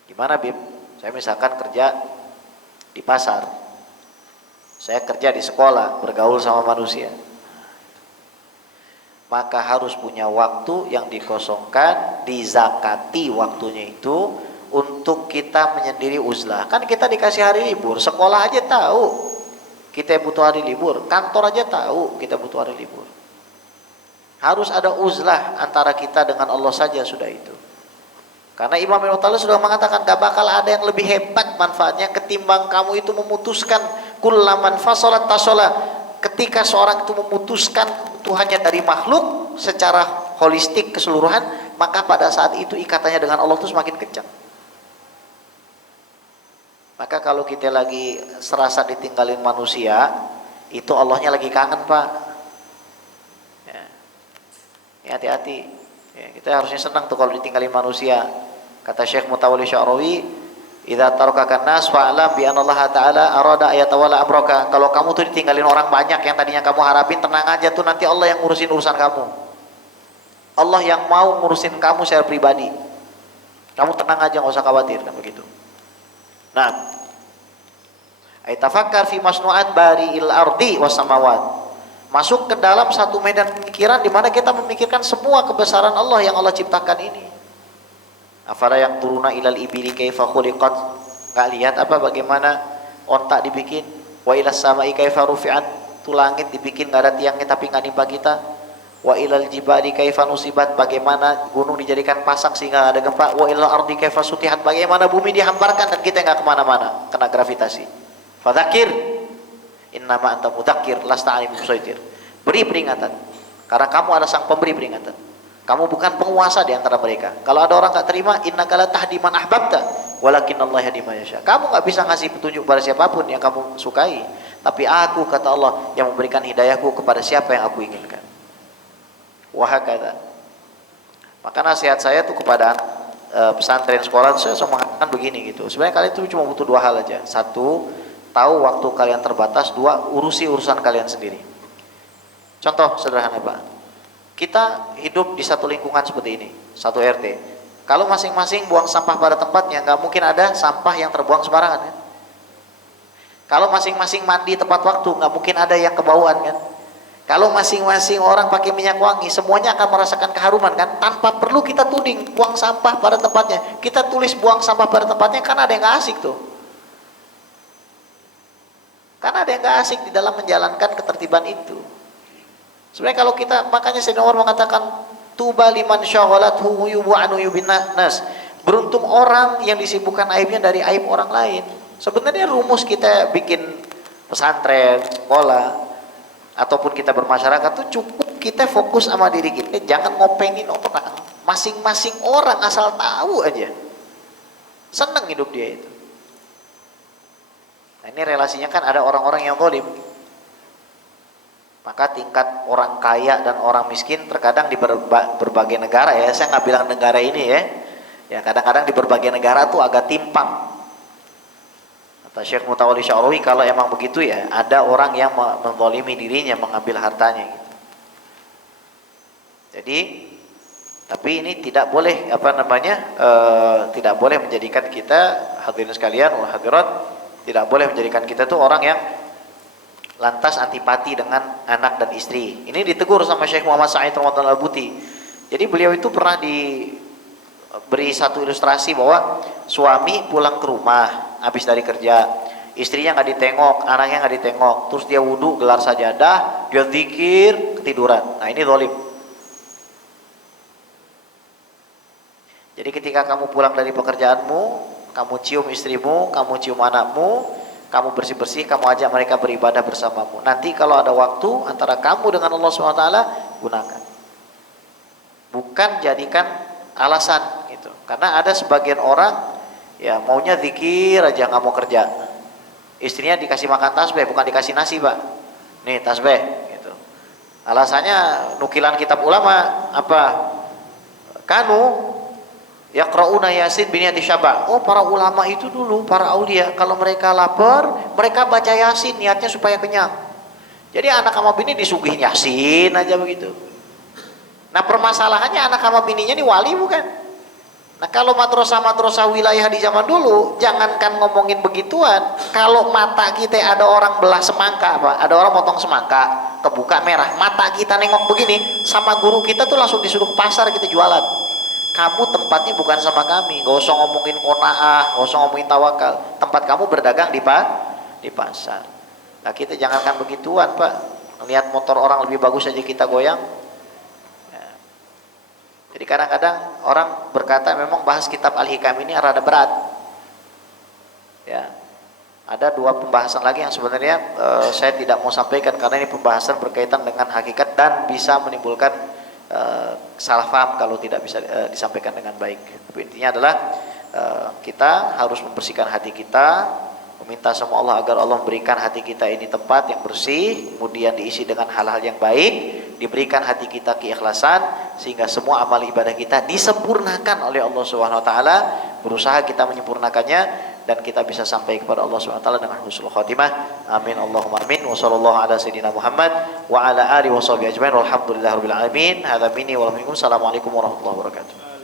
Gimana Bib? Saya misalkan kerja di pasar, saya kerja di sekolah, bergaul sama manusia, maka harus punya waktu yang dikosongkan, dizakati waktunya itu untuk kita menyendiri uzlah. Kan kita dikasih hari libur, sekolah aja tahu kita butuh hari libur, kantor aja tahu kita butuh hari libur. Harus ada uzlah antara kita dengan Allah saja, sudah itu. Karena Imam Ibnu Athaillah sudah mengatakan gak bakal ada yang lebih hebat manfaatnya ketimbang kamu itu memutuskan kullaman fasalat tasola. Ketika seorang itu memutuskan kebutuhannya dari makhluk secara holistik keseluruhan, maka pada saat itu ikatannya dengan Allah itu semakin kencang. Maka kalau kita lagi serasa ditinggalin manusia, itu Allahnya lagi kangen Pak. Ya, hati-hati. Ya, kita harusnya senang tuh kalau ditinggalin manusia. Kata Syekh Mutawalli Sya'rawi, idza tarakakan nas fa'lam bi anna Allah Ta'ala arada ayatawalla amraka. Kalau kamu tuh ditinggalin orang banyak yang tadinya kamu harapin, tenang aja tuh, nanti Allah yang ngurusin urusan kamu. Allah yang mau ngurusin kamu secara pribadi. Kamu tenang aja, enggak usah khawatir, kan begitu. Nah, ay tafakkar fi masnu'at bari'il ardi was samawat. masuk ke dalam satu medan pemikiran di mana kita memikirkan semua kebesaran Allah yang Allah ciptakan ini. Afala yang turuna ilal ibili kaifa khuliqat, enggak lihat apa bagaimana ontak dibikin, wa ilas samai kaifa rufi'at, tu langit dibikin enggak ada tiangnya tapi enggak nimpa kita, wa ilal jibali kaifa nusibat, bagaimana gunung dijadikan pasak sehingga ada gempa, wa ilal ardi kaifa sutihat, bagaimana bumi dihamparkan dan kita enggak kemana-mana kena gravitasi. Fadzakir innama anta mudzakir lasta 'alaihim musaitir. Beri peringatan karena kamu adalah sang pemberi peringatan. Kamu bukan penguasa di antara mereka. Kalau ada orang enggak terima, innaka la tahdi man ahbabta walakinnallaha yahdi man yasha. Kamu enggak bisa ngasih petunjuk pada siapapun yang kamu sukai, tapi aku, kata Allah, yang memberikan hidayahku kepada siapa yang aku inginkan. Wahakata. Maka nasihat saya tuh kepada pesantren sekolah, saya mengatakan begini gitu. Sebenarnya kalian itu cuma butuh dua hal aja. Satu, tahu waktu kalian terbatas. Dua, urusi urusan kalian sendiri. Contoh sederhana Pak, kita hidup di satu lingkungan seperti ini, satu RT. Kalau masing-masing buang sampah pada tempatnya, nggak mungkin ada sampah yang terbuang sembarangan kan? Kalau masing-masing mandi tepat waktu, nggak mungkin ada yang kebauan kan? Kalau masing-masing orang pakai minyak wangi, semuanya akan merasakan keharuman kan? Tanpa perlu kita tuding buang sampah pada tempatnya. Kita tulis buang sampah pada tempatnya, karena ada yang nggak asik tuh. Karena ada yang nggak asik di dalam menjalankan ketertiban itu. Sebenarnya kalau kita, makanya Sayyidina Umar mengatakan tuba liman syaghalathu uyubu an uyubin nas. Beruntung orang yang disibukkan aibnya dari aib orang lain. Sebenarnya rumus kita bikin pesantren, sekolah, ataupun kita bermasyarakat itu cukup kita fokus sama diri kita, jangan ngopengin orang. Masing-masing orang asal tahu aja, seneng hidup dia itu. Nah, ini relasinya kan ada orang-orang yang zalim. Maka tingkat orang kaya dan orang miskin terkadang di berbagai negara, ya saya nggak bilang negara ini ya kadang-kadang di berbagai negara tuh agak timpang. Kata Syekh Mutawalli Sya'rawi, kalau emang begitu ya ada orang yang menzalimi dirinya, mengambil hartanya gitu. Jadi tapi ini tidak boleh tidak boleh menjadikan kita, hadirin sekalian wal hadirat, tidak boleh menjadikan kita tuh orang yang lantas antipati dengan anak dan istri. Ini ditegur sama Syekh Muhammad Sa'id Ramadan Al-Buti. Jadi beliau itu pernah diberi satu ilustrasi bahwa suami pulang ke rumah habis dari kerja, istrinya nggak ditengok, anaknya nggak ditengok, terus dia wudhu, gelar sajadah, dia zikir, ketiduran. Nah ini zalim. Jadi ketika kamu pulang dari pekerjaanmu, kamu cium istrimu, kamu cium anakmu, kamu bersih-bersih, kamu ajak mereka beribadah bersamamu. Nanti kalau ada waktu antara kamu dengan Allah SWT, gunakan. Bukan jadikan alasan gitu. Karena ada sebagian orang ya maunya zikir aja, nggak mau kerja. Istrinya dikasih makan tasbih, bukan dikasih nasi Pak. Nih tasbih gitu. Alasannya nukilan kitab ulama apa? Yaqra'una Yasin biniyati syaba'. Oh, para ulama itu dulu, para aulia, kalau mereka lapar, mereka baca Yasin, niatnya supaya kenyang. Jadi anak sama bini disuguhin Yasin aja begitu. Nah, permasalahannya anak sama bininya ini wali bukan? Nah, kalau madrasah wilayah di zaman dulu, jangankan ngomongin begituan, kalau mata kita ada orang belah semangka, Pak, ada orang potong semangka, kebuka merah, mata kita nengok begini, sama guru kita tuh langsung disuruh ke pasar kita jualan. Kamu tempatnya bukan sama kami, gak usah ngomongin qanaah, gak usah ngomongin tawakal. Tempat kamu berdagang di pasar. Nah kita jangankan begituan Pak, lihat motor orang lebih bagus aja kita goyang. Ya. Jadi kadang-kadang orang berkata memang bahas kitab Al-Hikam ini rada berat. Ya, ada dua pembahasan lagi yang sebenarnya saya tidak mau sampaikan karena ini pembahasan berkaitan dengan hakikat dan bisa menimbulkan salah paham kalau tidak bisa disampaikan dengan baik. Tapi intinya adalah kita harus membersihkan hati kita, meminta sama Allah agar Allah memberikan hati kita ini tempat yang bersih, kemudian diisi dengan hal-hal yang baik, diberikan hati kita keikhlasan sehingga semua amal ibadah kita disempurnakan oleh Allah Subhanahu wa taala. Berusaha kita menyempurnakannya dan kita bisa sampai kepada Allah Subhanahu wa taala dengan husnul khatimah. Amin Allahumma amin. Wa sallallahu ala sayyidina Muhammad wa ala alihi washabihi ajmain. Walhamdulillahirabbil alamin. Hadza minni wa lakum. Assalamualaikum warahmatullahi wabarakatuh.